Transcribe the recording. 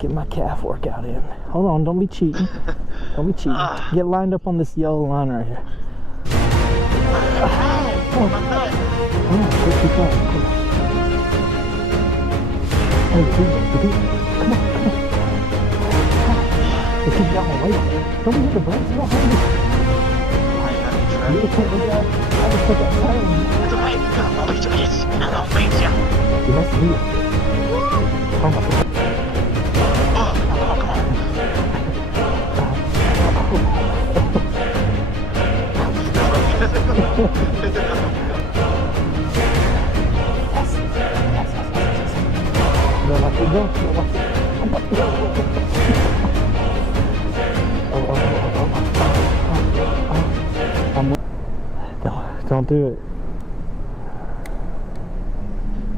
Get my calf workout in. Hold on, don't be cheating. Don't be cheating. Get lined up on this yellow line right here. Come on. Come on, keep going. Come on. Hey, come on. Hey, keep going, wait. Don't hit the brakes, you don't have to. You can't do that. I just took that turn. 怎么会浪费这个力气？浪费一下。你来死你！方法不对。No más que no más. Don't do it.